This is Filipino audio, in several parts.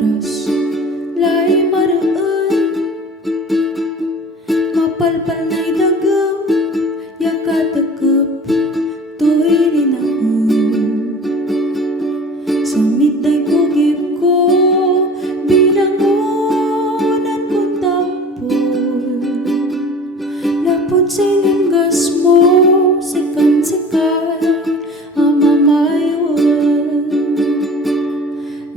oras lay maraan, mapalpal na'y dagam yakatakap to'y linaon. Sa mitay kugip ko binangonan kong tapon, lapot silinggas mo sikan-sikay amamayon.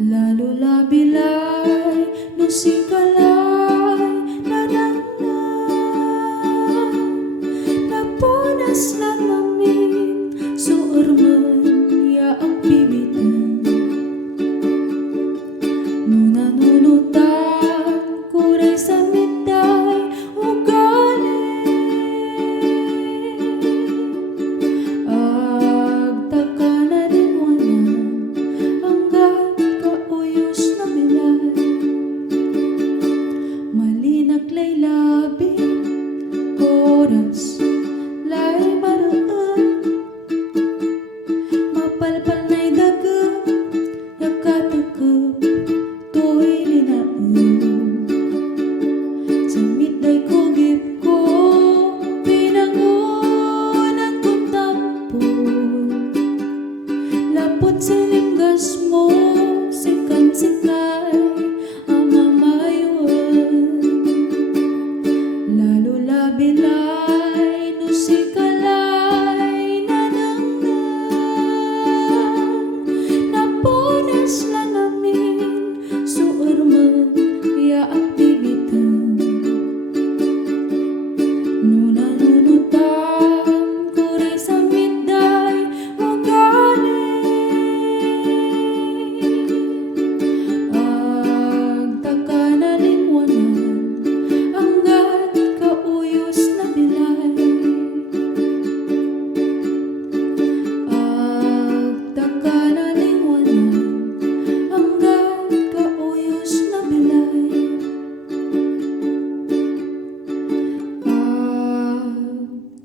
Lalo labilay no sikalay nananang, napunas na lamig suorman ya ang bibitan. No nanunutan kuray sa mitay ugali, agtaka na liwanan hanggat kauyos na bilay. Malinag lay labi oras lay maraan, mapalpal na'y dagam yakatakap to'y linaon. Sa mitay kugip ko pinangunan kong tampon, lapot silinggas mo sikan-sikay amamayon. Lalo labilay no sikalay nananang, napunas na namin suorman ya ang bibitan. No nanunutan kuray sa mitay ugali, agtaka na lingwanan hanggat kauyos na bilay. Agtaka na lingwanan hanggat kauyos na bilay.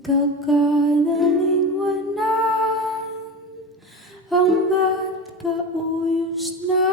Agtaka na lingwanan hanggat kauyos na